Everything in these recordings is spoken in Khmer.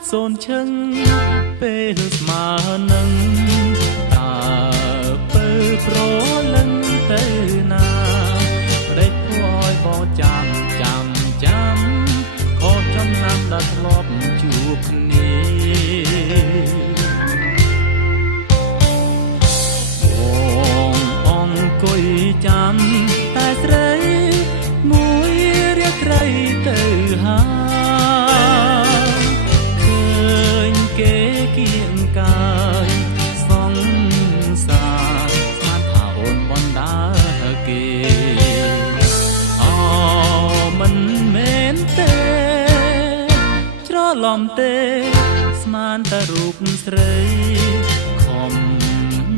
ត់សូនឈឹងពេលស្មើនឹងតើពើប្រលឹងទៅណាដេកព្រោះឲ្យបងចាំខកចំណាំដែលធ្លាប់ជួបគ្នាបងអង្គុយចាំតែស្រីមួយរាត្រីទៅហើយឃើញគេគៀងកាយសង្សារស្មានថាអូនបណ្ដាគេមិនមែនទេច្រឡំទេស្មានតែរូបស្រីខំ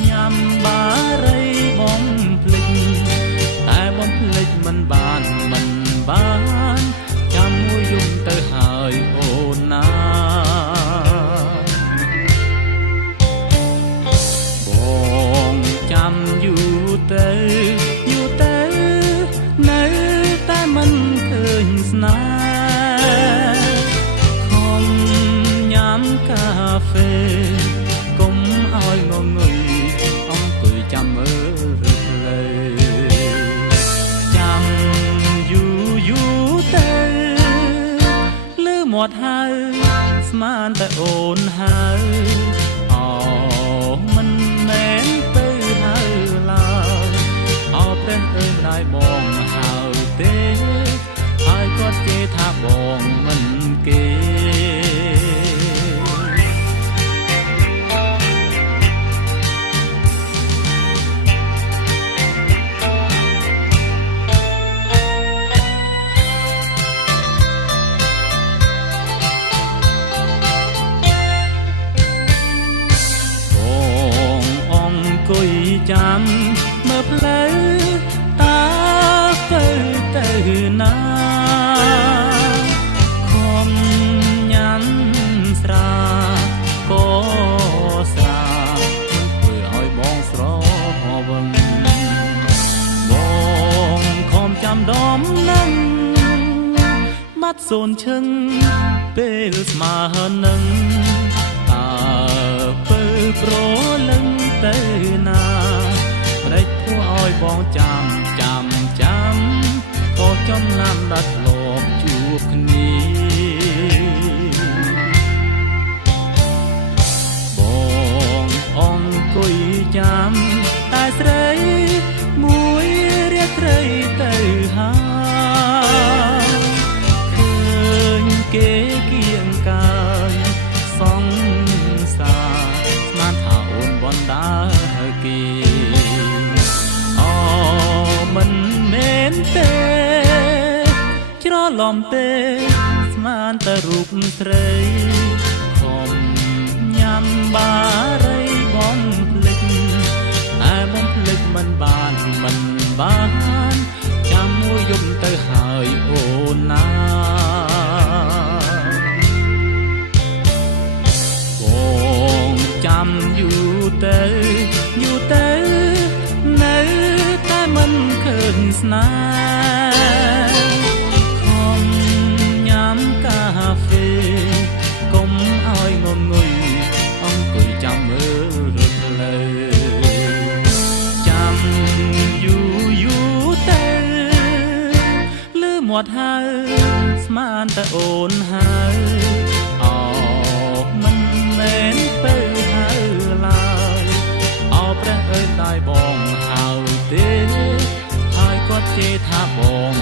ញ៉ាំបារីបងភ្លេចតែបងភ្លេចមិនបានចាំមួយយំទៅហើយអូនណាបងចាំយូរទៅនៅតែមិនឃើញស្នេហ៍ខំញ៉ាំកាហ្វេកុំឲ្យងងុយអង្គុយចាំមើលឬផ្លូវចាំយូរទៅលឺមាត់ហៅស្មានតែអូនហៅមិនមែនទៅហៅឡើយព្រះអើយម្ដាយបងហៅទេហើយគាត់គេថាបងមិនគេបងអង្គុយចាំមើលផ្លូវតើទៅណាខំញ៉ាំស្រាក៏ស្រាធ្វើឲ្យបងស្រវឹងបងខំចាំដំនឹងបាត់សូនឈឹងពេលស្មើនឹងតើពើប្រលឹងទៅណាប្រេចធ្វើឲ្យបងចាំក៏ចំណាំដាត់ធ្លាប់ជួបគ្នាបងអង្គុយចាំតែស្រីមួយរាត្រីទៅហើយឃើញគេគៀងកាយសង្សារស្មានថាអូនបណ្ដាគេមិនមែនទេច្រឡំទេស្មានតែរូបស្រីខំញ៉ាំបារីបងភ្លេចតែបងភ្លេចមិនបានចាំមួយយំទៅហើយអូនណាបងចាំយូរទៅនៅតែមិនឃើញស្នេហ៍ខំញ៉ាំកាហ្វេកុំឲ្យងងុយអង្គុយចាំមើលផ្លូវចាំយូរទៅលឺមាត់ហៅស្មានតែអូនហៅមិនមែនទៅហៅឡើយព្រះអើយម្ដាយបងហៅទេហើយគាត់ជេរថាបង